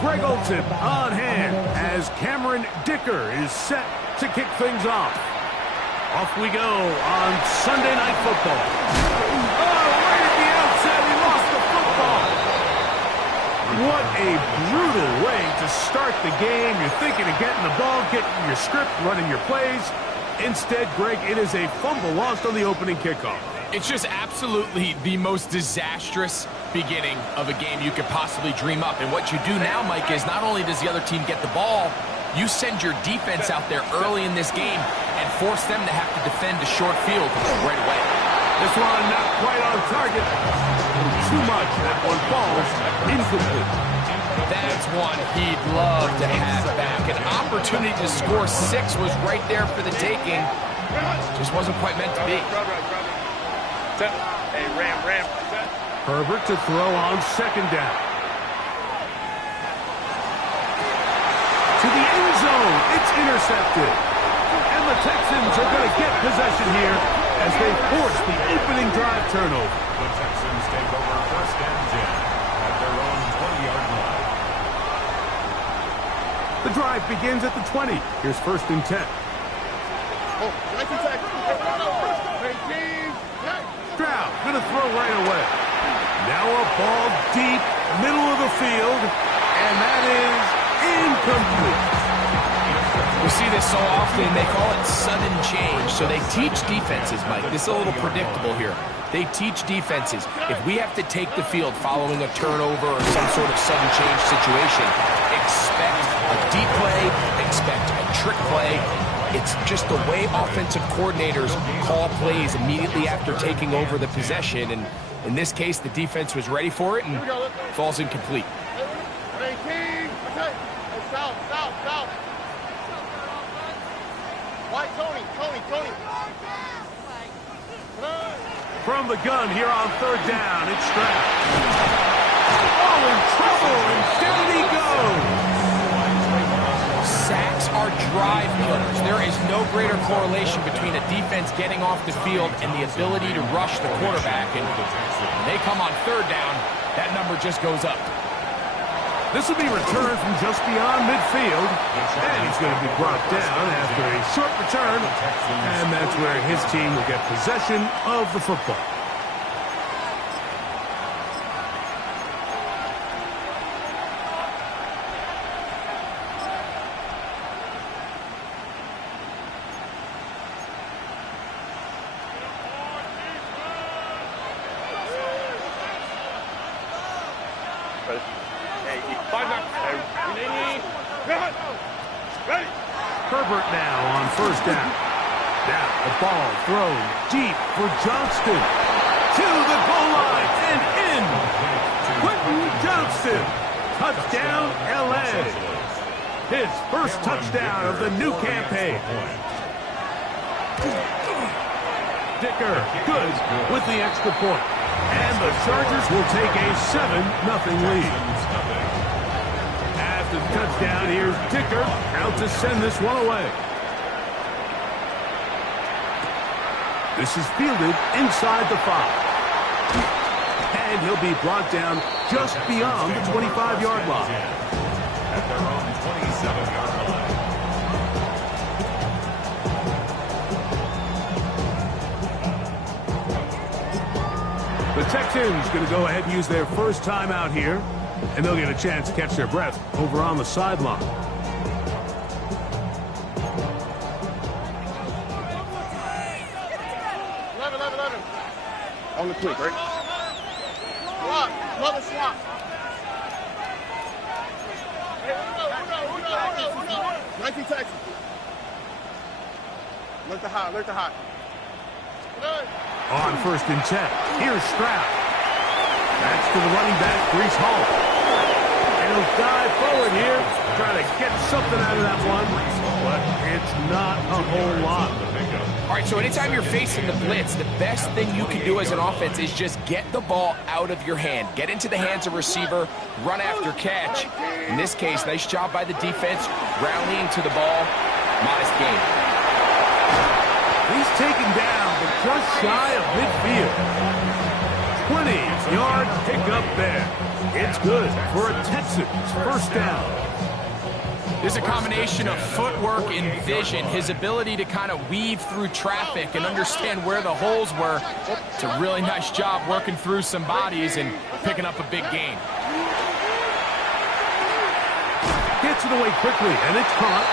Greg Olson on hand as Cameron Dicker is set to kick things off. Off we go on Sunday Night Football. Oh, right at the outset, he lost the football. What a brutal way to start the game. You're thinking of getting the ball, getting your script, running your plays. Instead, Greg, it is a fumble lost on the opening kickoff. It's just absolutely the most disastrous beginning of a game you could possibly dream up. And what you do now, Mike, is not only does the other team get the ball, you send your defense out there early in this game and force them to have to defend a short field right away. This one not quite on target. Too much. That one falls incomplete. That's one he'd love to have back. An opportunity to score 6 was right there for the taking. Just wasn't quite meant to be. Hey, Ram. Herbert to throw on second down. To the end zone. It's intercepted. And the Texans are going to get possession here as they force the opening drive turnover. The Texans take over first and 10 at their own 20-yard line. The drive begins at the 20. Here's first and 10. Stroud going to throw right away. Now a ball deep, middle of the field, and that is incomplete. We see this so often, they call it sudden change. So they teach defenses, Mike. This is a little predictable here. They teach defenses, if we have to take the field following a turnover or some sort of sudden change situation, expect a deep play, expect a trick play. It's just the way offensive coordinators call plays immediately after taking over the possession. And in this case, the defense was ready for it and falls incomplete. Stop. White, Tony. From the gun here on third down, it's Stroud. Oh, in trouble, and down he goes. Sacks are drive killers. There is no greater correlation between a defense getting off the field and the ability to rush the quarterback. And when they come on third down, that number just goes up. This will be returned from just beyond midfield, and he's going to be brought down after a short return, and that's where his team will get possession of the football. Herbert now on first down. Now the ball thrown deep for Johnston. To the goal line and in. Quentin Johnston. Touchdown, L.A. His first touchdown of the new campaign. Dicker, good with the extra point. And the Chargers will take a 7-0 lead. After the touchdown, here's Dicker out to send this one away. This is fielded inside the 5. And he'll be brought down just beyond the 25-yard line. At their own 27-yard line. The Texans going to go ahead and use their first time out here, and they'll get a chance to catch their breath over on the sideline. On the quick, right? Swap. Mother swap. 19 Texans. Alert the high. On first and 10, here's Stroud. That's to the running back, Breece Hall. And he'll dive forward here, trying to get something out of that one, but it's not a whole lot. All right, so anytime you're facing the blitz, the best thing you can do as an offense is just get the ball out of your hand. Get into the hands of receiver, run after catch. In this case, nice job by the defense, rallying to the ball. Modest gain. He's taken down, but just shy of midfield. 20-yard pickup there. It's good for a Texans first down. There's a combination of footwork and vision, his ability to kind of weave through traffic and understand where the holes were. It's a really nice job working through some bodies and picking up a big gain. Gets it away quickly, and it's caught.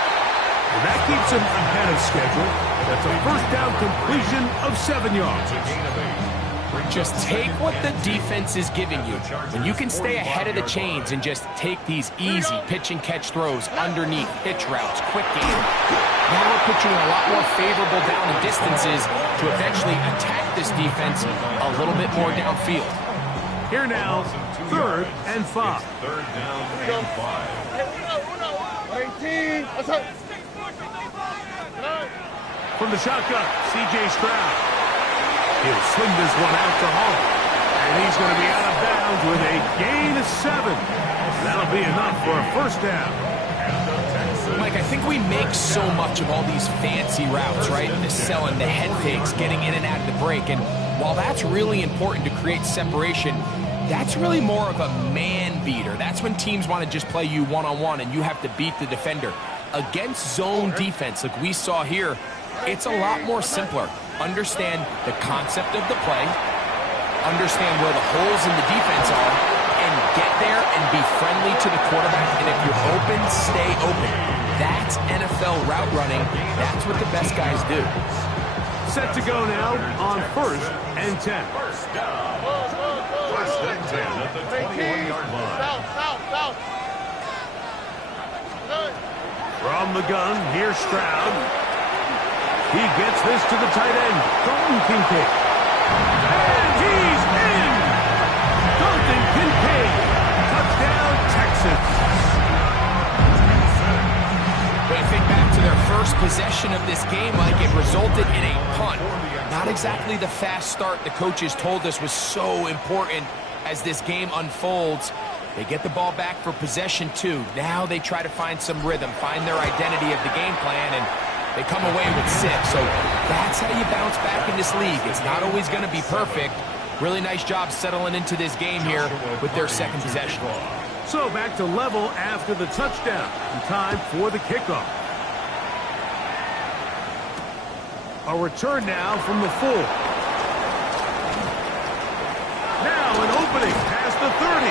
And that keeps him ahead of schedule. That's a first down completion of 7 yards. Just take what the defense is giving you. When you can stay ahead of the chains and just take these easy pitch and catch throws underneath, pitch routes, quick game, now we're put you in a lot more favorable down and distances to eventually attack this defense a little bit more downfield. Here now, 3rd and 5. Third down and 5. 18. Let's go. From the shotgun, C.J. Stroud. He'll sling this one out to Hall. And he's going to be out of bounds with a gain of 7. That'll be enough for a first down. Mike, I think we make so much of all these fancy routes, right? The selling, the head fakes, getting in and out of the break. And while that's really important to create separation, that's really more of a man beater. That's when teams want to just play you one-on-one and you have to beat the defender. Against zone defense, like we saw here, it's a lot more simpler. Understand the concept of the play, understand where the holes in the defense are, and get there and be friendly to the quarterback. And if you're open, stay open. That's NFL route running. That's what the best guys do. Set to go now on 1st and 10. First down. First and 10 at the 21-yard line. South. From the gun, here's Stroud. He gets this to the tight end, Dalton Kincaid. And he's in! Dalton Kincaid, touchdown Texans. When you think back to their first possession of this game, Mike, it resulted in a punt. Not exactly the fast start the coaches told us was so important as this game unfolds. They get the ball back for possession 2. Now they try to find some rhythm, find their identity of the game plan, and they come away with 6. So that's how you bounce back in this league. It's not always going to be perfect. Really nice job settling into this game here with their second possession. So back to level after the touchdown. And time for the kickoff. A return now from the 4. Now an opening past the 30.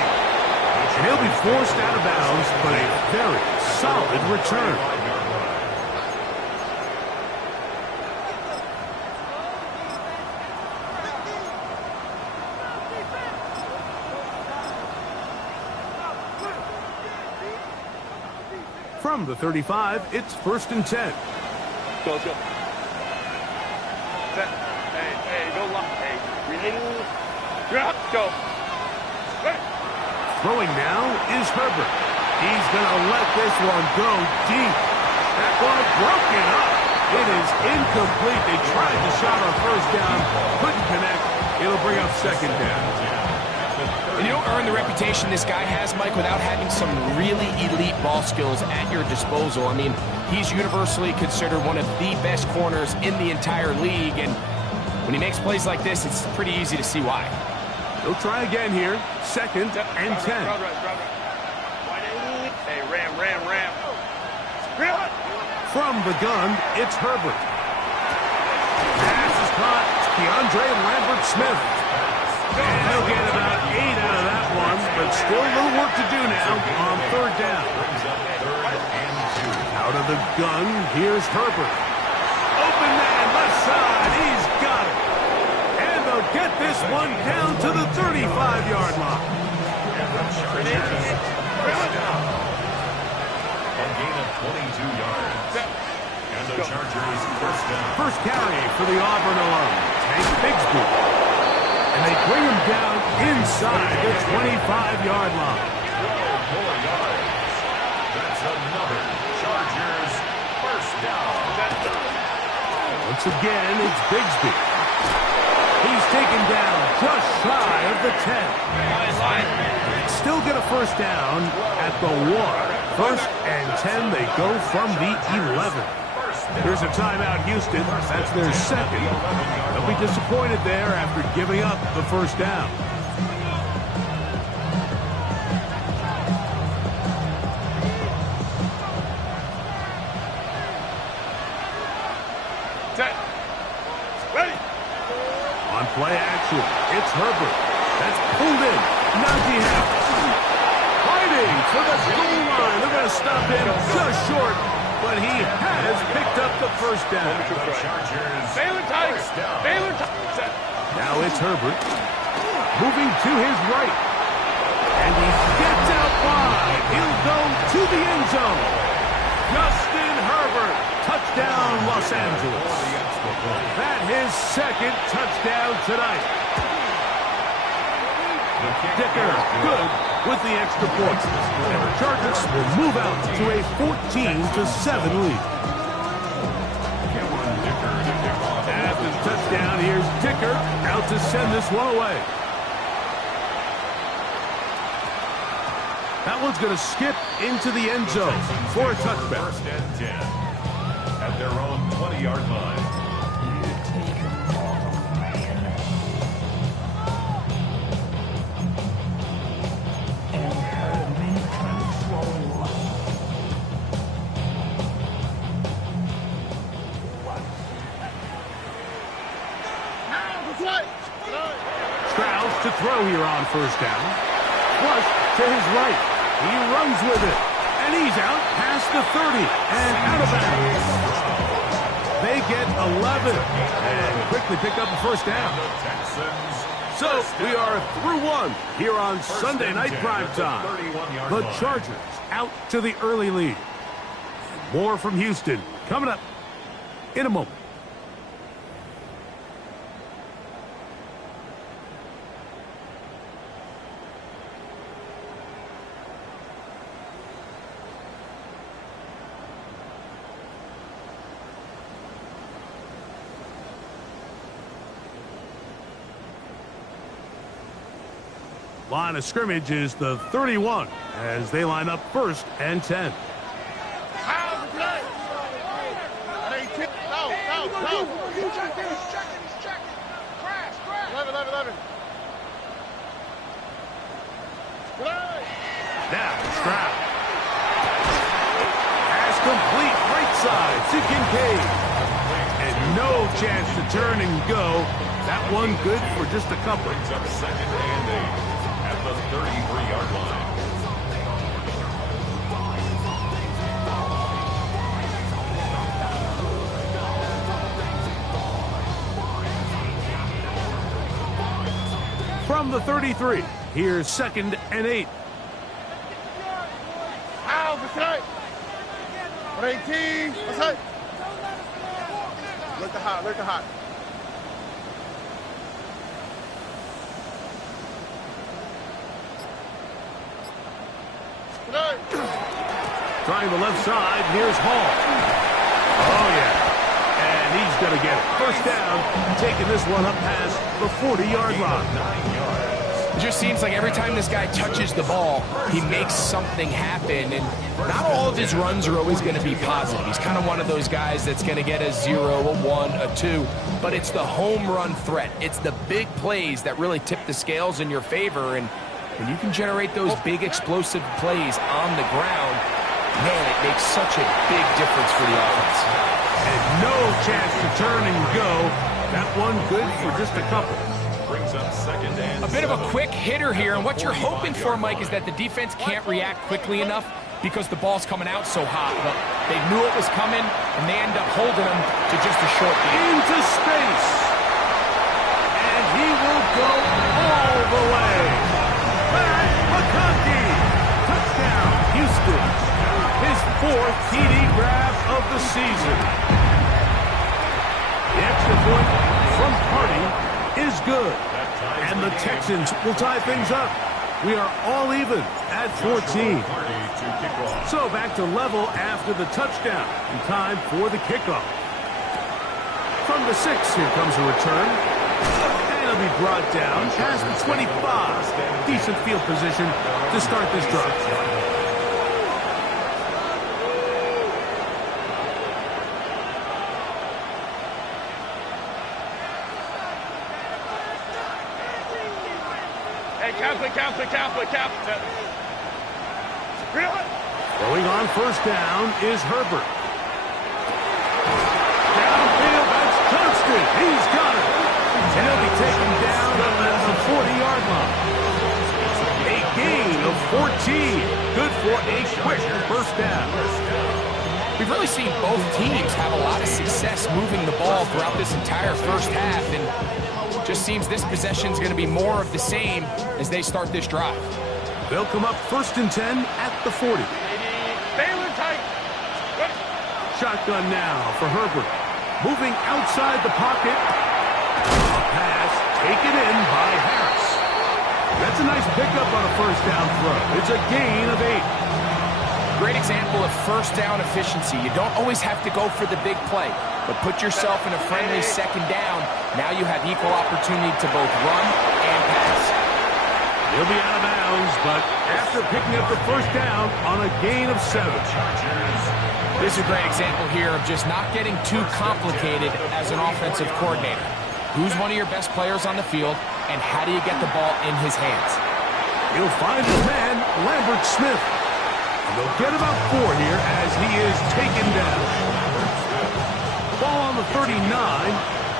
And he'll be forced out of bounds, but a very solid return. From the 35, it's 1st and 10. Go. Set. Hey, go lock. Hey, release. Drop. Go. Throwing now is Herbert. He's going to let this one go deep. That one broken up. It is incomplete. They tried the shot on first down. Couldn't connect. It'll bring up 2nd down. And you don't earn the reputation this guy has, Mike, without having some really elite ball skills at your disposal. I mean, he's universally considered one of the best corners in the entire league, and when he makes plays like this, it's pretty easy to see why. He'll try again here. 2nd and 10. Hey, ram. From the gun, it's Herbert. Pass is caught. DeAndre Lambert-Smith. And he'll get about 8 out of that one, but still a little work to do now on 3rd down. Out of the gun, here's Herbert. Open man, left side, he's got it. And they'll get this one down to the 35-yard line. A gain of 22 yards. And the Chargers first down. First carry for the Auburn alum, Tank Bigsby. And they bring him down inside the 25-yard line. 12 more yards. That's another Chargers first down. Once again, it's Bigsby. He's taken down just shy of the 10. Still get a first down at the 1. 1st and 10, they go from the 11. Here's a timeout, Houston. That's their 2nd. They'll be disappointed there after giving up the first down. Herbert. That's pulled in. Najee Harris. Fighting for the goal line. They're going to stop him just short, but he has picked up the first down. Baylor Tigers. Baylor Tigers. Now it's Herbert. Moving to his right. And he gets out wide. He'll go to the end zone. Justin Herbert. Touchdown, Los Angeles. That his second touchdown tonight. Dicker, good with the extra point. And the Chargers will move out to a 14-7 lead. After the touchdown, here's Dicker out to send this one away. That one's going to skip into the end zone for a touchback. First and 10 at their own 20-yard line. Strauss to throw here on first down. Flush to his right. He runs with it. And he's out past the 30 and out of bounds. They get 11 and quickly pick up a first down. So we are through one here on Sunday Night Primetime. The Chargers out to the early lead. More from Houston coming up in a moment. Line of scrimmage is the 31 as they line up first and 10. Now Stroud. Pass complete right side to Kincaid. And no chance to turn and go. That one good for just a couple. Brings up second and 8 at the 33-yard line. From the 33, here's second and 8. Ow, what's right? 118. What's right? Look the hot, look the hot. Trying the left side, here's Hall. Oh, yeah. And he's going to get it. First down, taking this one up past the 40-yard line. 9 yards. It just seems like every time this guy touches the ball, he makes something happen. And not all of his runs are always going to be positive. He's kind of one of those guys that's going to get a 0, a 1, a 2. But it's the home run threat. It's the big plays that really tip the scales in your favor. And when you can generate those big explosive plays on the ground, man, it makes such a big difference for the offense. And no chance to turn and go. That one good for just a couple. Brings up second and A bit of a 7. quick hitter here, and what you're hoping for, Mike, is that the defense can't react quickly enough because the ball's coming out so hot. But they knew it was coming, and they end up holding them to just a short game. Into space. And he will go all the way. Pat McConkey. Touchdown, Houston. His 4th TD grab of the season. The extra point from Party is good. And the Texans will tie things up. We are all even at 14. So back to level after the touchdown. In time for the kickoff. From the 6, here comes a return. And it'll be brought down past the 25. Decent field position to start this drive. Counselor. Going on first down is Herbert. Downfield, that's Johnston. He's got it. And he'll be taken down at the 14. Good for a quick first down. We've really seen both teams have a lot of success moving the ball throughout this entire first half, and just seems this possession is going to be more of the same as they start this drive. They'll come up 1st and 10 at the 40. Shotgun now for Herbert. Moving outside the pocket. A pass taken in by Harris. That's a nice pickup on a first down throw. It's a gain of 8. Great example of first down efficiency. You don't always have to go for the big play, but put yourself in a friendly second down. Now you have equal opportunity to both run and pass. He'll be out of bounds, but after picking up the first down on a gain of 7. This is a great example here of just not getting too complicated as an offensive coordinator. Who's one of your best players on the field, and how do you get the ball in his hands? He'll find his man, Lambert Smith. And they'll get about 4 here as he is taken down. Ball on the 39.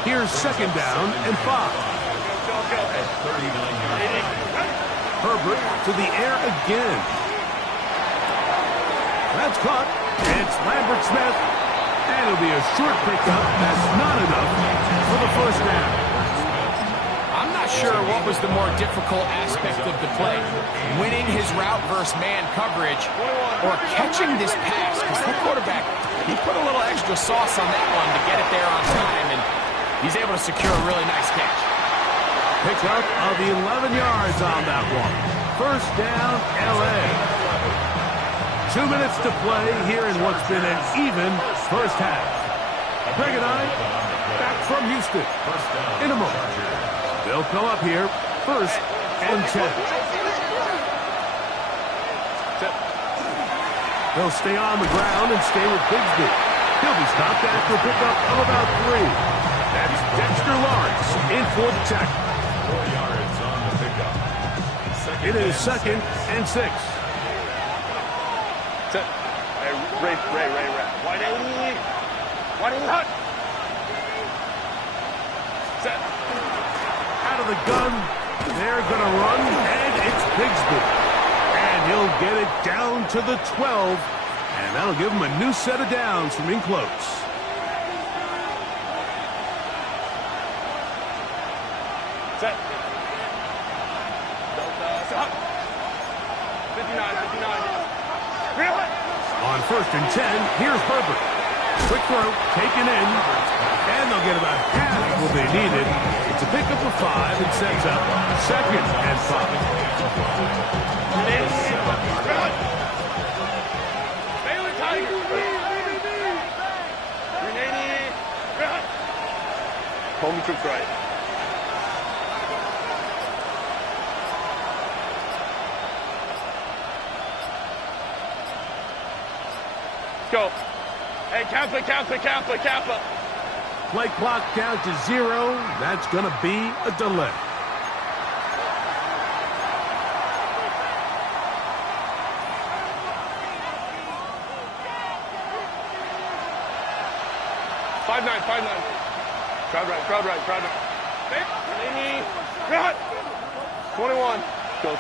Here's 2nd down and 5. Herbert to the air again. That's caught. It's Lambert Smith. And it'll be a short pickup. That's not enough for the first down. I'm not sure what was the more difficult aspect of the play. Winning his route versus man coverage or catching this pass. Because the quarterback, he put a little extra sauce on that one to get it there on time. And he's able to secure a really nice catch. Pickup of 11 yards on that one. First down, L.A. 2 minutes to play here in what's been an even first half. Greg and I, back from Houston. In a moment. They'll come up here, 1st and 10. They'll stay on the ground and stay with Bigsby. He'll be stopped after a pickup of about 3. That's Dexter Lawrence in for the tackle. 4 yards on the pickup. It is 2nd and 6. Ray. 180. 180. Set. Out of the gun, they're going to run, and it's Bigsby. And he'll get it down to the 12, and that'll give him a new set of downs from in close. Set. 59. On 1st and 10, here's Herbert. Quick throw, taken in, and they'll get about half what they needed. It's a pickup of 5 and sets up 2nd and 5. Home trick right. Go. Hey, Kappa. Play clock down to 0. That's going to be a delay. Five nine. Crowd right. 21. Go.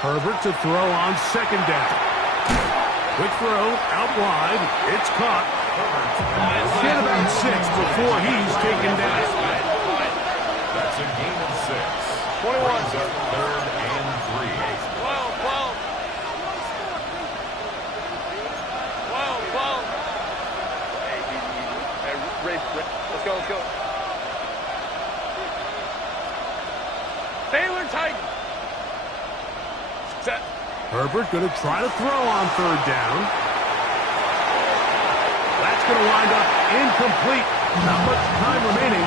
Herbert to throw on 2nd down. Quick throw, out wide. It's caught. Get about 6 before he's taken down. That's a gain of 6. 21. 3rd and 3. 12. Let's go. Baylor Titan. Set. Herbert going to try to throw on 3rd down. That's going to wind up incomplete. Not much time remaining.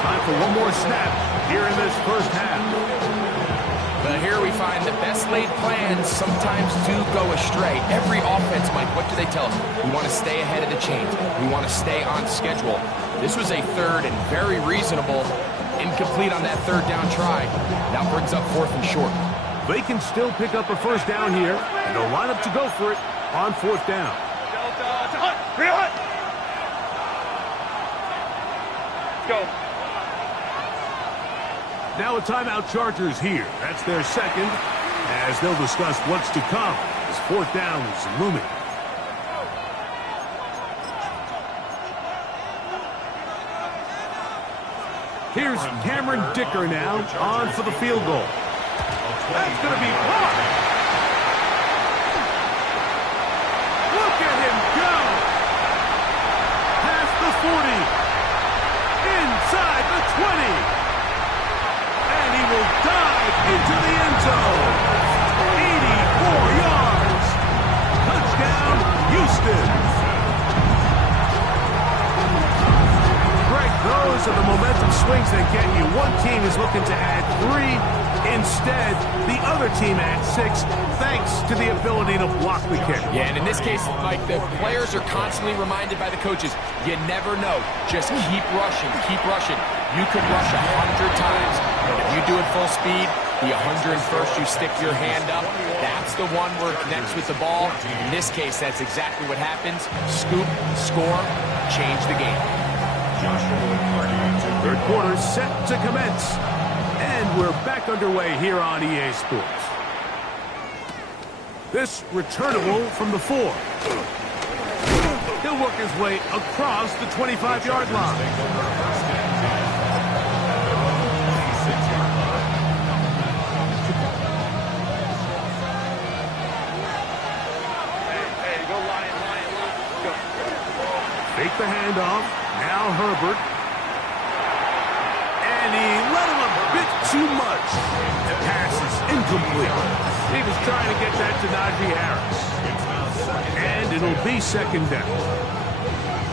Time for one more snap here in this first half. But here we find the best laid plans sometimes do go astray. Every offense, Mike, what do they tell us? We want to stay ahead of the chains. We want to stay on schedule. This was a 3rd and very reasonable. Incomplete on that 3rd down try. Now brings up 4th and short. They can still pick up a first down here, and they'll line up to go for it on 4th down. Go. Now a timeout Chargers here. That's their 2nd. as they'll discuss what's to come as 4th down is looming. Here's Cameron Dicker now on for the field goal. That's going to be blocked. Look at him go. Past the 40. Inside the 20. And he will dive into the end zone. 84 yards. Touchdown, Houston. Those are the momentum swings that get you. One team is looking to add 3. Instead, the other team adds 6, thanks to the ability to block the kick. Yeah, and in this case, Mike, the players are constantly reminded by the coaches, you never know. Just keep rushing, keep rushing. You could rush 100 times, but if you do it full speed, the 101st, you stick your hand up. That's the one where it connects with the ball. In this case, that's exactly what happens. Scoop, score, change the game. 3rd quarter set to commence. And we're back underway here on EA Sports. This returnable from the 4. He'll work his way across the 25-yard line. Hey, go Lion. Go. Fake the handoff. Now Herbert. And he let him a bit too much. The pass is incomplete. He was trying to get that to Najee Harris. And it'll be 2nd down.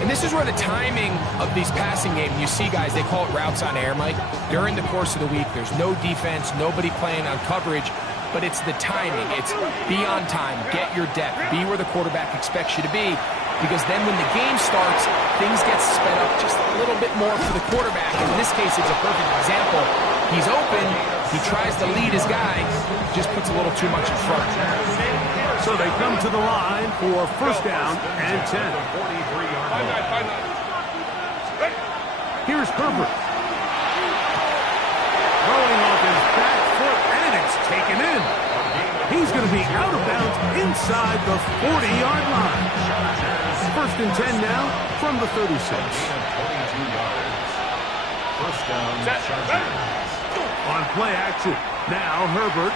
And this is where the timing of these passing games, you see guys, they call it routes on air, Mike. During the course of the week, there's no defense, nobody playing on coverage, but it's the timing. It's be on time, get your depth, be where the quarterback expects you to be, because then when the game starts, things get sped up just a little bit more for the quarterback. In this case, it's a perfect example. He's open, he tries to lead his guy, just puts a little too much in front. So they come to the line for 1st down and 10. Here's Herbert. Throwing off his back foot, and it's taken in. He's going to be out of bounds inside the 40-yard line. 1st and 10 now from the 36. 1st down, Chargers. On play action, now Herbert.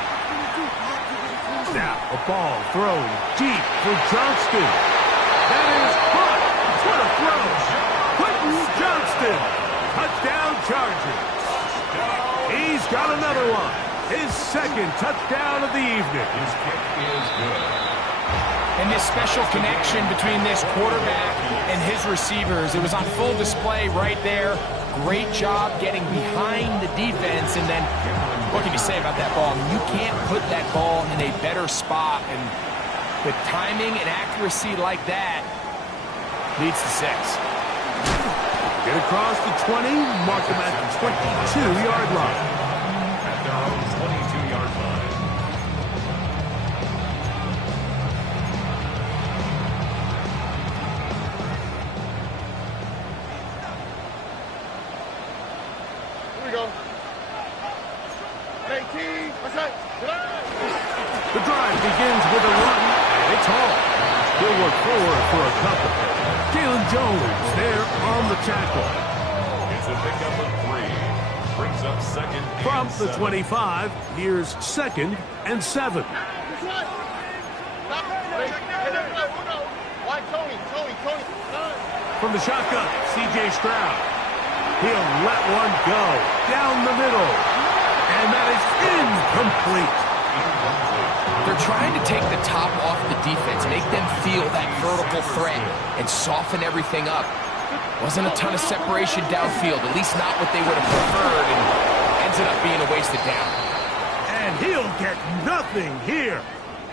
Now a ball thrown deep for Johnston. That is caught. What a throw. Quentin Johnston. Touchdown Chargers. He's got another one. His 2nd touchdown of the evening. His kick is good. And this special connection between this quarterback and his receivers, it was on full display right there. Great job getting behind the defense. And then, what can you say about that ball? I mean, you can't put that ball in a better spot. And with timing and accuracy like that, leads to 6. Get across the 20, mark them at the 22-yard line. At their own 22-yard line. Here we go. 18. What's that? The drive begins with a run, and it's hard. He'll work forward for a couple. Jalen Jones there on the tackle. It's a pickup of 3. Brings up 2nd and From the 7. 25, here's 2nd and 7. Why Tony? From the shotgun, C.J. Stroud. He'll let one go down the middle. And that is incomplete. They're trying to take the top off the defense, make them feel that vertical threat, and soften everything up. Wasn't a ton of separation downfield, at least not what they would have preferred, and ends up being a wasted down. And he'll get nothing here.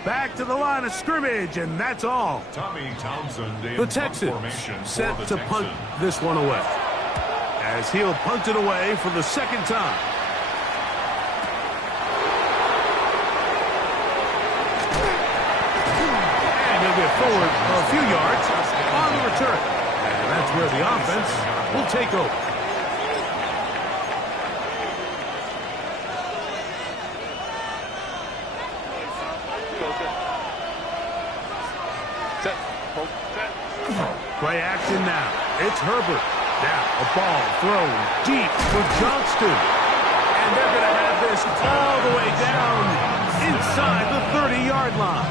Back to the line of scrimmage, and that's all. Tommy Townsend in The punt Texans formation for set the to punt Texans. this one away. As he'll punt it away for the 2nd time. And he'll get forward a few yards on the return. And that's where the offense will take over. Play action now. It's Herbert. Now a ball thrown deep for Johnston. And they're going to have this all the way down inside the 30-yard line.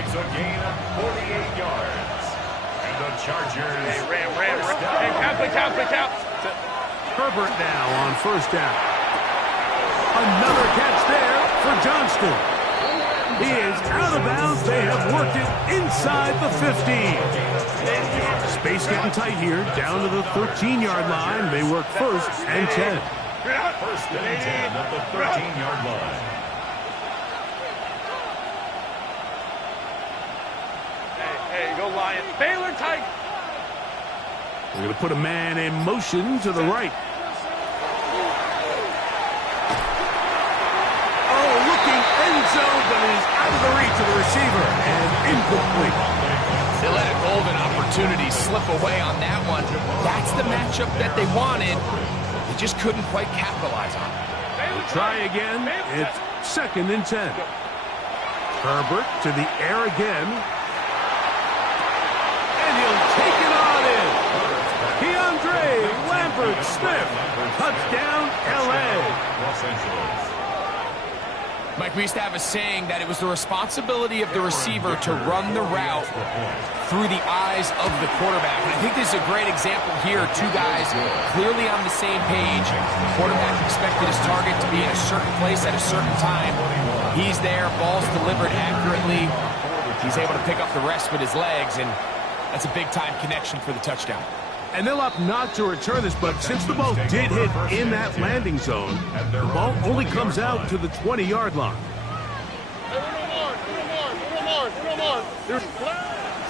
It's a gain of 48 yards. And the Chargers. Hey, Ram. Hey, count. Herbert now on first down. Another catch there for Johnston. He is out of bounds. They have worked it inside the 15. Space getting tight here. Down to the 13-yard line. They work first and 10. First and 10 at the 13-yard line. Hey, go Lions. Baylor tight. We're going to put a man in motion to the right. Oh, looking end zone, but it is out of the reach of the receiver and incomplete. They let a golden opportunity slip away on that one. That's the matchup that they wanted. They just couldn't quite capitalize on it. We'll try again. It's second and 10. Herbert to the air again. And he'll take it on in. Keandre Lambert-Smith. Touchdown, L.A. Los Angeles. Mike, we used to have a saying that it was the responsibility of the receiver to run the route through the eyes of the quarterback. And I think this is a great example here. Two guys clearly on the same page. The quarterback expected his target to be in a certain place at a certain time. He's there, ball's delivered accurately. He's able to pick up the rest with his legs, and that's a big-time connection for the touchdown. And they'll opt not to return this, but since the ball did hit in that landing zone, the ball only comes out to the 20-yard line.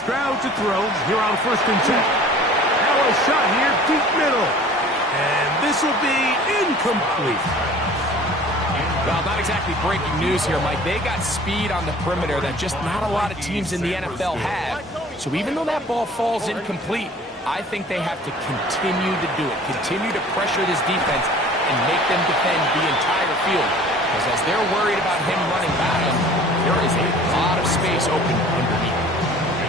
Stroud to throw here on first and 10. Now a shot here, deep middle. And this will be incomplete. Well, not exactly breaking news here, Mike. They got speed on the perimeter that just not a lot of teams in the NFL have. So even though that ball falls incomplete, I think they have to continue to do it, continue to pressure this defense and make them defend the entire field. Because as they're worried about him running by them, there is a lot of space open underneath.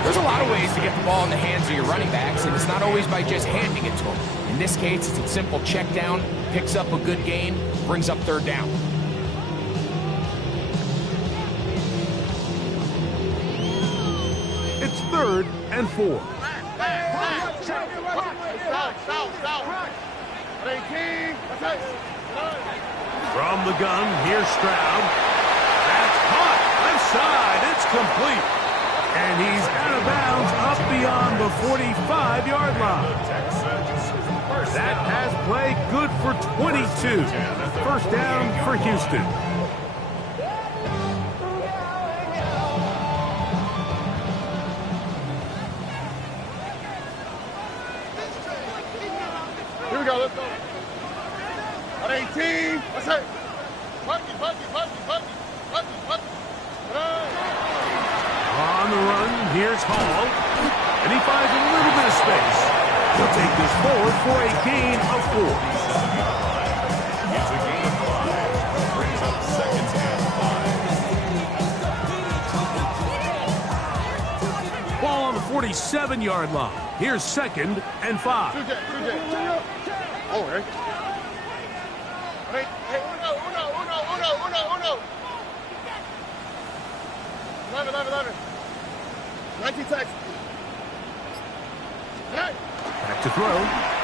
There's a lot of ways to get the ball in the hands of your running backs, and it's not always by just handing it to them. In this case, it's a simple check down, picks up a good gain, brings up third down. It's third and 4. From the gun, here's Stroud. That's caught. Left side. It's complete. And he's out of bounds up beyond the 45-yard line. That pass play good for 22. First down for Houston. Here we go, let's go. At 18, let's hit. Bucky. On the run, here's Hall. And he finds a little bit of space. He'll take this forward for a gain of 4. It's a gain of 5. Brings up second and 5. Ball on the 47-yard line. Here's second and 5. Oh, hey. Hey, uno. 11. 19 Texans. Hey. Back to throw.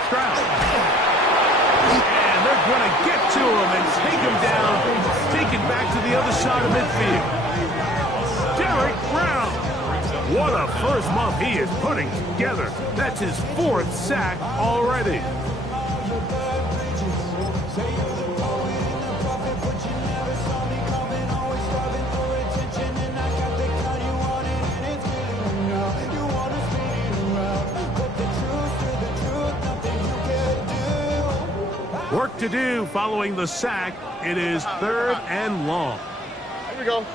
Stroud. And they're going to get to him and take him down. Take it back to the other side of midfield. Derek Brown. What a first month he is putting together. That's his 4th sack already. Work to do following the sack. It is third and long. Here we go.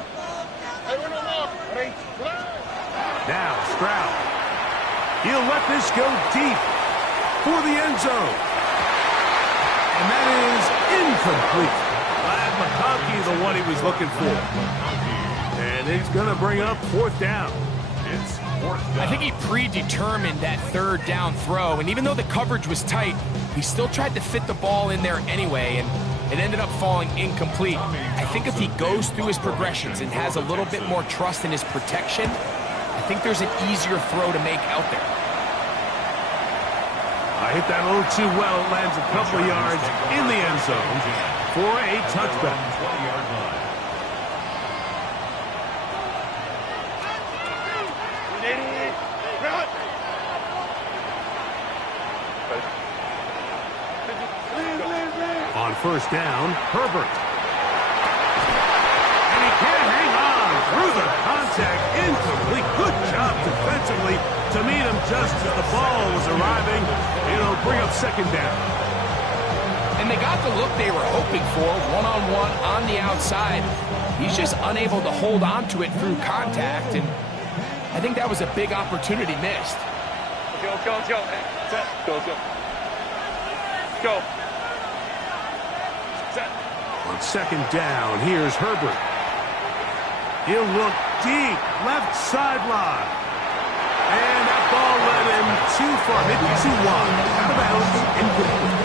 Hey, uno more. Now Stroud. He'll let this go deep for the end zone. And that is incomplete. Glad McConkey the one he was looking for. And it's going to bring up 4th down. It's 4th I think he predetermined that third down throw, and even though the coverage was tight, he still tried to fit the ball in there anyway, and it ended up falling incomplete. I think if he goes through his progressions and has a little bit more trust in his protection, I think there's an easier throw to make out there. I hit that a little too well. It lands a couple of yards in the end zone for a touchback. On first down, Herbert. And he can't hang on through the contact. Incomplete. Good job defensively to meet him just as the ball was arriving. It'll bring up second down. And they got the look they were hoping for, one-on-one on the outside. He's just unable to hold on to it through contact, and I think that was a big opportunity missed. Go, go, go. Set. Go, go. Go. Set. On second down, here's Herbert. He'll look deep, left sideline. And that ball led him too far, maybe too wide. Out of bounds, incomplete.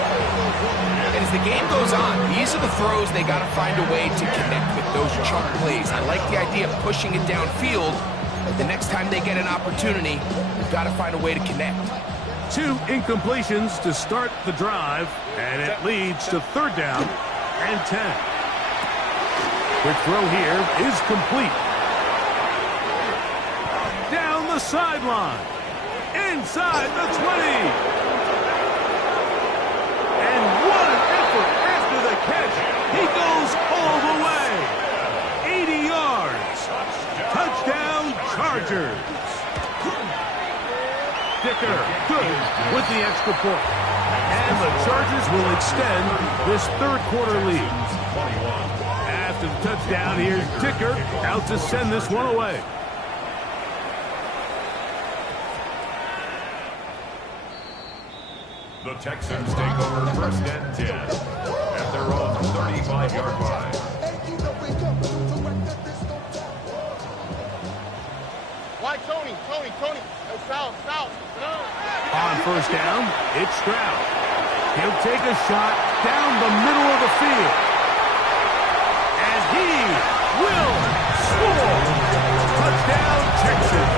And as the game goes on, these are the throws they got to find a way to connect with, those chunk plays. I like the idea of pushing it downfield, but the next time they get an opportunity, they've got to find a way to connect. 2 incompletions to start the drive, and it leads to third down and 10. Quick throw here is complete. Down the sideline. Inside the 20. And what an effort after the catch. He goes all the way. 80 yards. Touchdown, Chargers. Dicker, good with the extra point. And the Chargers will extend this third quarter lead. After the touchdown, here's Dicker out to send this one away. The Texans take over first and 10 at their own 35-yard line. Why, Tony? South. On first down, it's Stroud. He'll take a shot down the middle of the field. And he will score. Touchdown, Texans.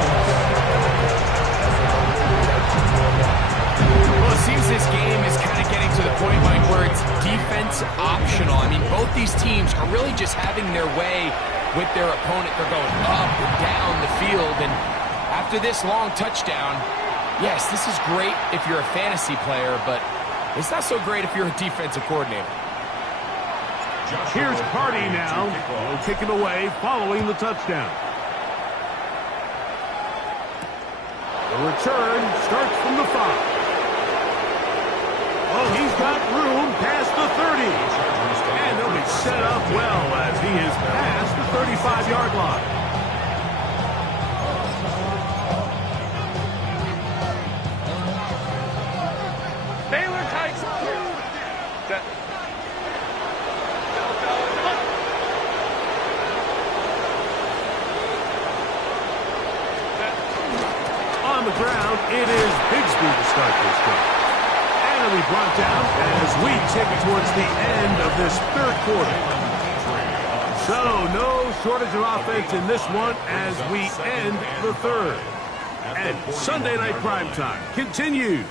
Well, it seems this game is kind of getting to the point, Mike, where it's defense optional. I mean, both these teams are really just having their way with their opponent. They're going up and down the field, and after this long touchdown, yes, this is great if you're a fantasy player, but it's not so great if you're a defensive coordinator. Here's Party now. He'll kick it away following the touchdown. The return starts from the 5. Oh, he's got room past the 30. And they'll be set up well as he is past the 35-yard line. Taylor takes set. On the ground, it is Bigsby to start this drive. And it'll be brought down as we take it towards the end of this third quarter. So, no shortage of offense in this one as we end the third. And Sunday Night Primetime continues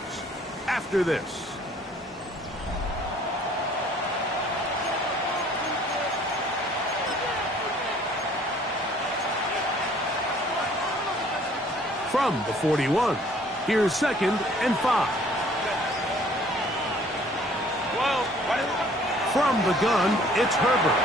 after this. From the 41, here's second and 5. From the gun, it's Herbert.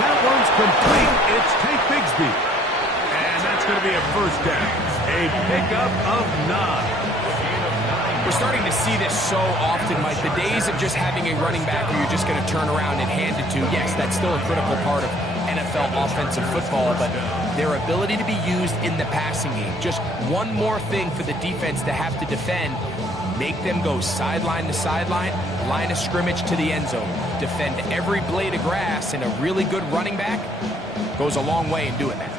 That one's complete. It's Tank Bigsby. And that's going to be a first down. A pickup of 9. We're starting to see this so often, Mike. The days of just having a running back who you're just going to turn around and hand it to, yes, that's still a critical part of NFL offensive football, but their ability to be used in the passing game, just one more thing for the defense to have to defend, make them go sideline to sideline, line of scrimmage to the end zone, defend every blade of grass, and a really good running back goes a long way in doing that.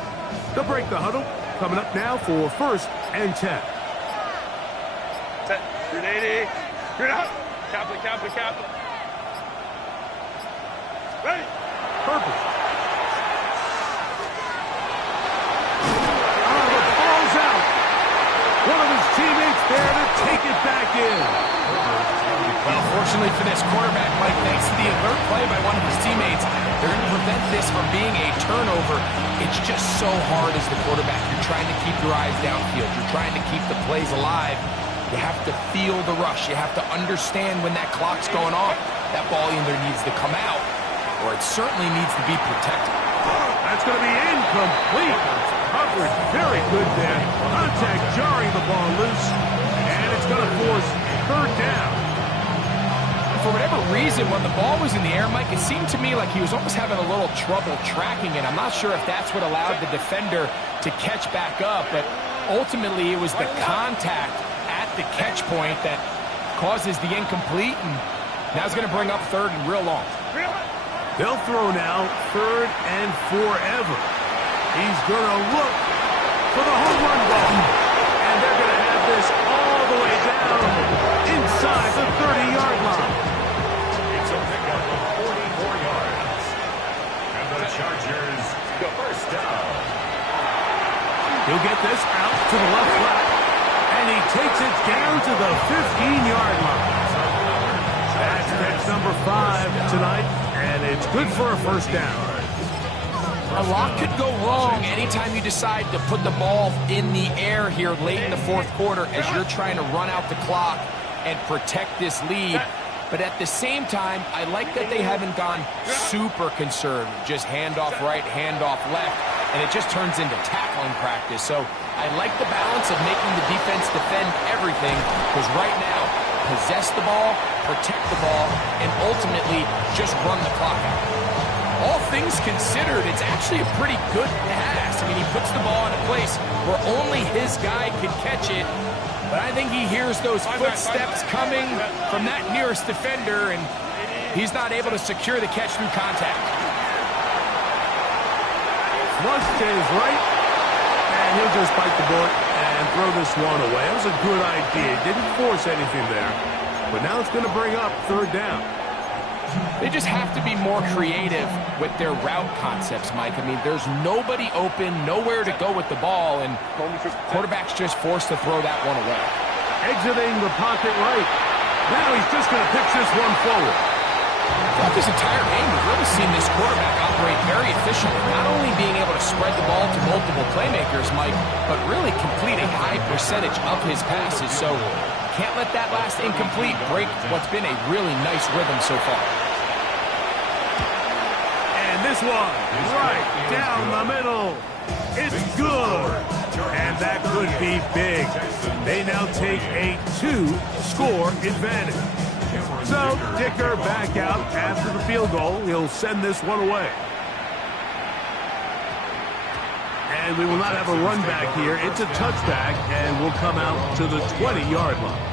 They'll break the huddle. coming up now for 1st and 10. Set. 380. Good out. Captain. Ready. Purple. The ball's out. One of his teammates there to take it back in. Well, fortunately for this quarterback, Mike, thanks to the alert play by one of his teammates, they're going to prevent this from being a turnover. It's just so hard as the quarterback. You're trying to keep your eyes downfield. You're trying to keep the plays alive. You have to feel the rush. You have to understand when that clock's going off. That ball either needs to come out or it certainly needs to be protected. That's going to be incomplete. Coverage very good there. Contact jarring the ball loose. And it's going to force 3rd down. For whatever reason, when the ball was in the air, Mike, it seemed to me like he was almost having a little trouble tracking it. I'm not sure if that's what allowed the defender to catch back up, but ultimately it was the contact at the catch point that causes the incomplete, and now it's going to bring up 3rd and real long. They'll throw now 3rd and forever. He's going to look for the home run ball, and they're going to have this all the way down inside the 30-yard line. It's a pickup of 44 yards. And the Chargers go 1st down. He'll get this out to the left flat, and he takes it down to the 15-yard line. That's catch number 5 tonight, and it's good for a 1st down. A lot could go wrong anytime you decide to put the ball in the air here late in the 4th quarter as you're trying to run out the clock and protect this lead. But at the same time, I like that they haven't gone super conservative. Just handoff right, handoff left, and it just turns into tackling practice. So I like the balance of making the defense defend everything, because right now, possess the ball, protect the ball, and ultimately just run the clock out. All things considered, it's actually a pretty good pass. I mean, he puts the ball in a place where only his guy can catch it. But I think he hears those footsteps coming from that nearest defender, and he's not able to secure the catch through contact. Flush to his right, and he'll just bite the bullet and throw this one away. That was a good idea. Didn't force anything there. But now it's going to bring up 3rd down. They just have to be more creative with their route concepts, Mike. I mean, there's nobody open, nowhere to go with the ball, and quarterback's just forced to throw that one away. Exiting the pocket right. Now he's just going to pitch this one forward. Throughout this entire game, we've really seen this quarterback operate very efficiently, not only being able to spread the ball to multiple playmakers, Mike, but really complete a high percentage of his passes. So can't let that last incomplete break what's been a really nice rhythm so far. And this one, right down the middle. It's good. And that could be big. They now take a 2-score advantage. So, Dicker back out after the field goal. He'll send this one away. And we will not have a run back here. It's a touchback, and we'll come out to the 20-yard line.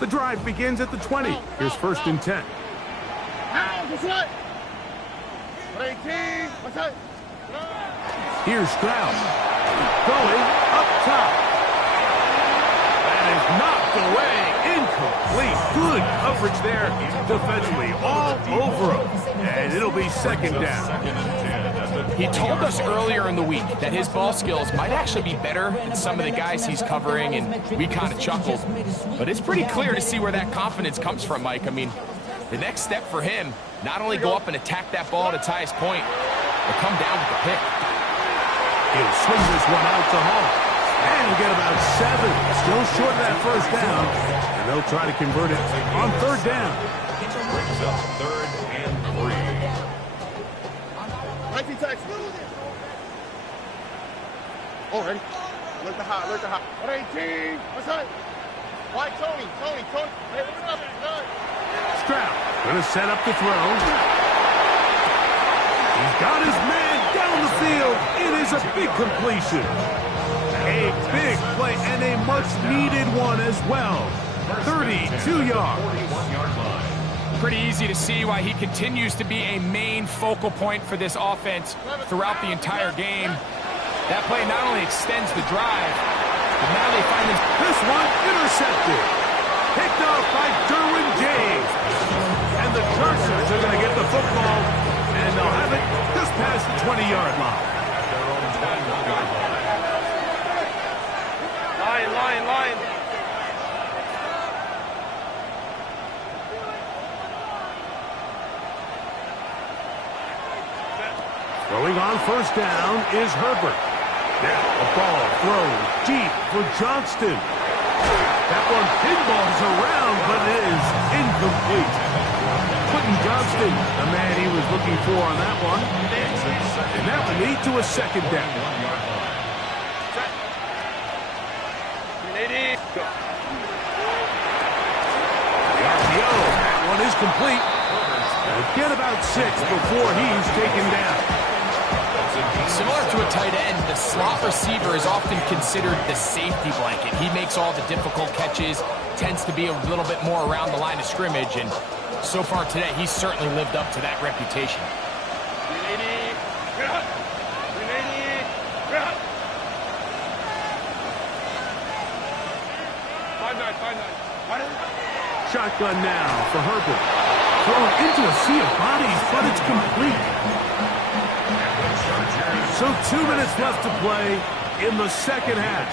The drive begins at the 20. Here's 1st and 10. Here's Stroud. Going up top. That is knocked away. Incomplete. Good coverage there defensively. All over him. And it'll be 2nd down. He told us earlier in the week that his ball skills might actually be better than some of the guys he's covering, and we kind of chuckled. But it's pretty clear to see where that confidence comes from, Mike. I mean, the next step for him, not only go up and attack that ball at its highest point, but come down with the pick. He'll swing this one out to Hall. And he'll get about 7. Still short of that 1st down. And they'll try to convert it on 3rd down. Brings up 3rd and 3. 19 Texans. Oh, ready? Look the high, look the high. 118. What's that? White Tony. Hey, look up. Stroud going to set up the throw. He's got his man down the field. It is a big completion. A big play and a much-needed one as well. 32 yards. 41-yard line. Pretty easy to see why he continues to be a main focal point for this offense throughout the entire game. That play not only extends the drive, but now they find them. This one intercepted. Picked off by Derwin James. And the Chargers are going to get the football, and they'll have it just past the 20-yard line. Their own 21-yard line. Line. Throwing on first down is Herbert. Now a ball thrown deep for Johnston. That one pinballs around, but it is incomplete. Quentin Johnston, the man he was looking for on that one. And that will lead to a second down. 1-yard line. The RPO, that one is complete. Get about 6 before he's taken down. Similar to a tight end, the slot receiver is often considered the safety blanket. He makes all the difficult catches, tends to be a little bit more around the line of scrimmage, and so far today, he's certainly lived up to that reputation. Shotgun now for Herbert. Thrown into a sea of bodies, but it's complete. So 2 minutes left to play in the second half.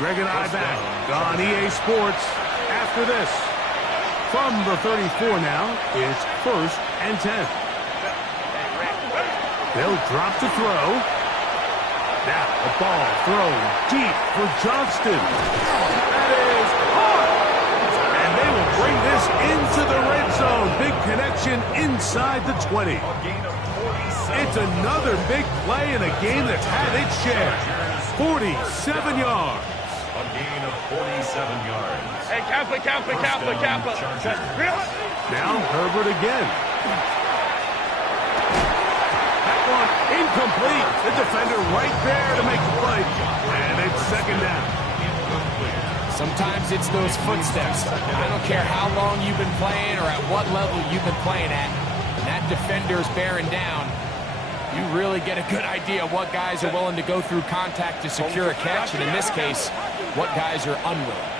Greg and I back on EA Sports after this. From the 34 now, it's 1st and 10. They'll drop to throw. Now a ball thrown deep for Johnston. That is hard. And they will bring this into the red zone. Big connection inside the 20. It's another big play in a game that's had its share. 47 yards. A gain of 47 yards. Hey, Kappa. Now Herbert again. That one incomplete. The defender right there to make the play. And it's second down. Sometimes it's those footsteps. I don't care how long you've been playing or at what level you've been playing at. When that defender's bearing down, you really get a good idea of what guys are willing to go through contact to secure a catch, and in this case, what guys are unwilling.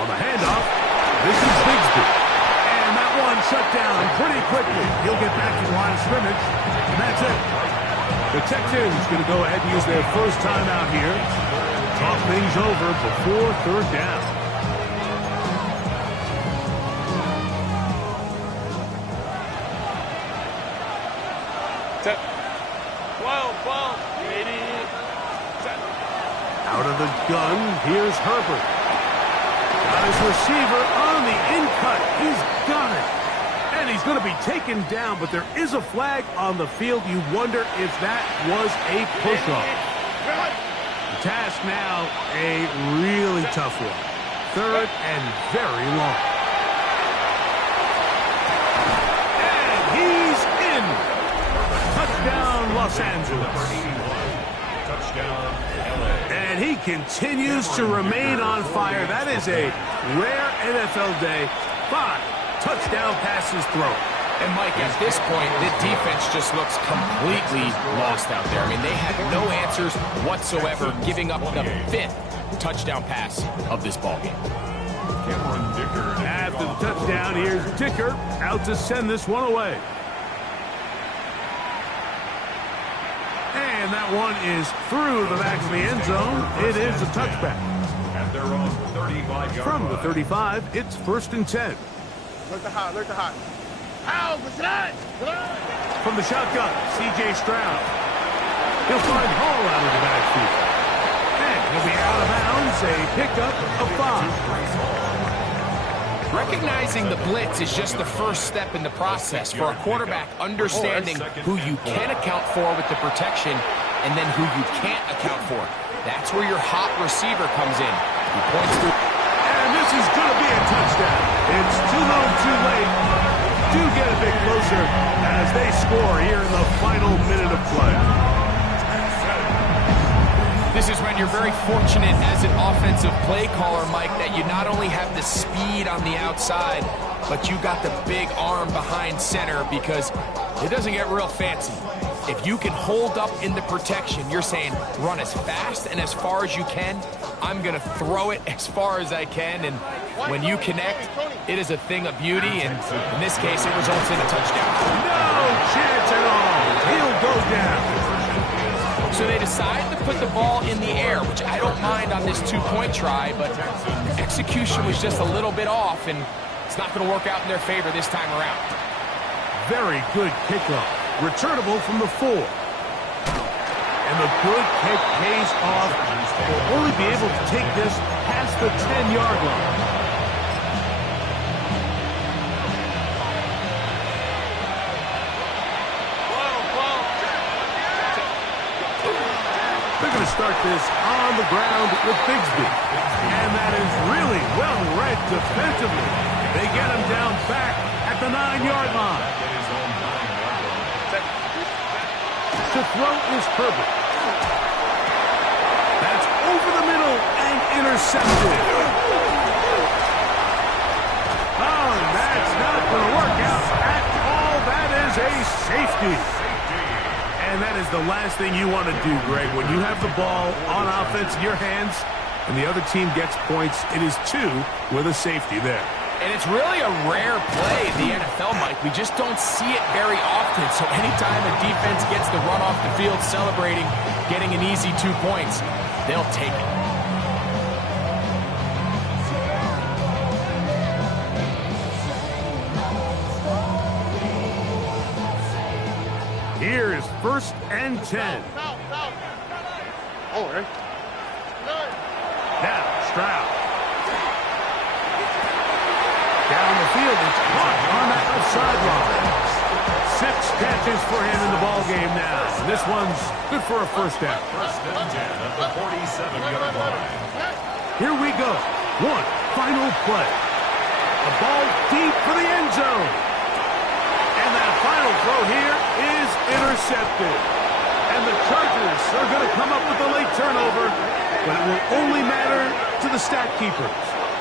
On the handoff, this is Bigsby. And that one shut down pretty quickly. He'll get back to the line of scrimmage, and that's it. The Texans going to go ahead and use their first timeout here. Talk things over before third down. Out of the gun, here's Herbert. Got his receiver on the in-cut. He's got it. And he's going to be taken down, but there is a flag on the field. You wonder if that was a push-off. The task now, a really tough one. 3rd and very long. And he's in. Touchdown, Los Angeles. Touchdown, LA. And he continues to remain on fire. That is a rare NFL day. 5 touchdown passes thrown. And Mike, at this point, the defense just looks completely lost out there. I mean, they had no answers whatsoever, giving up the 5th touchdown pass of this ballgame. After the touchdown, here's Dicker out to send this one away. And that one is through the back of the end zone. It is a touchback. At their own 35-yard From the line. 35, it's 1st and 10. Look the hot. Ow, what's that? From the shotgun, C.J. Stroud. He'll find Hall out of the backfield. And he'll be out of bounds, a pickup of 5. Recognizing the blitz is just the first step in the process for a quarterback understanding who you can account for with the protection and then who you can't account for. That's where your hot receiver comes in. He points to... And this is going to be a touchdown. It's too little, too late. Do get a bit closer as they score here in the final minute of play. you're very fortunate as an offensive play caller, Mike, that you not only have the speed on the outside, but you got the big arm behind center, because it doesn't get real fancy. If you can hold up in the protection, you're saying run as fast and as far as you can. I'm going to throw it as far as I can, and when you connect, it is a thing of beauty, and in this case, it results in a touchdown. No chance at all. He'll go down. So they decide to put the ball in the air, which I don't mind on this two-point try, but execution was just a little bit off, and it's not going to work out in their favor this time around. Very good kickoff. Returnable from the 4. And the good kick pays off. Will only be able to take this past the 10-yard line. They're going to start this on the ground with Bigsby. And that is really well read defensively. They get him down back at the 9-yard line. To throw is Herbert. That's over the middle and intercepted. Oh, that's not going to work out at all. That is a safety. And that is the last thing you want to do, Greg. When you have the ball on offense in your hands and the other team gets points, it is 2 with a safety there. And it's really a rare play in the NFL, Mike. We just don't see it very often. So anytime a defense gets the run off the field celebrating, getting an easy 2 points, they'll take it. Here is 1st and 10. Oh, right. Now, Stroud. Down the field, it's caught on that outside line. 6 catches for him in the ball game now. This one's good for a first down. 1st and 10 at the 47-yard line. Here we go. One final play. The ball deep for the end zone. And that final throw here is intercepted. And the Chargers are going to come up with a late turnover, but it will only matter to the stat keepers.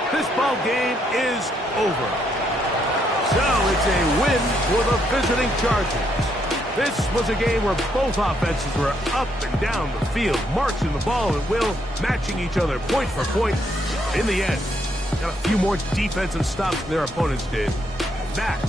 This ball game is over. So it's a win for the visiting Chargers. This was a game where both offenses were up and down the field, marching the ball at will, matching each other point for point. In the end, got a few more defensive stops than their opponents did. That